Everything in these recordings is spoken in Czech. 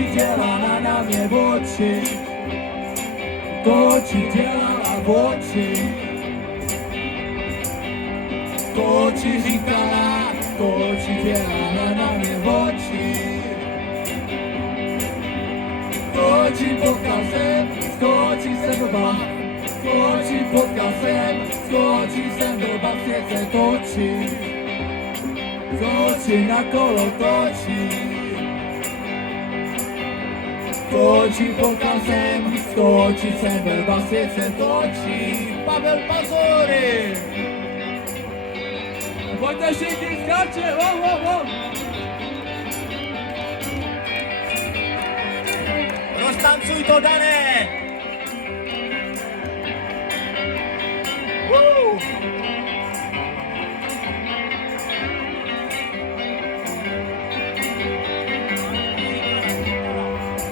oči delala na mne v oči, to oči delala v oči, to oči říkala, to oči delala na mne v oči, to oči potkal jsem, to oči jsem blbá, to oči potkal jsem, to oči jsem blbá, svět se točí, to oči na kolo točí. Točí potkal jsem, točí jsem blbá, svět se točí. Pavel Pazory! Pojďte všichni skáče, ho! Roztancuj to, Dané!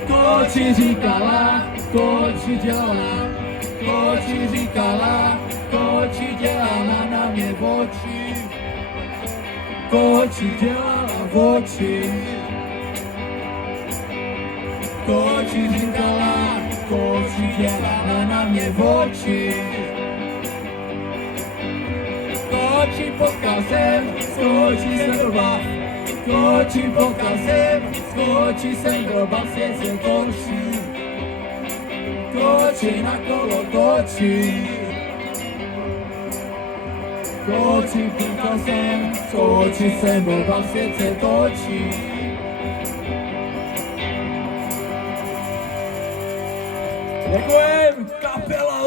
To oči říkala, to oči dělala, to oči říkala, to oči dělala na mě v oči, to oči dělala v oči, to oči říkala, to oči dělala na mě v oči, to oči potkal jsem, to oči jsem blbá. Točí potkal jsem, skočí jsem blbá, svět se točí, točí na kolo točí. Točí potkal jsem, skočí jsem blbá, svět se točí. Děkujem, kapela!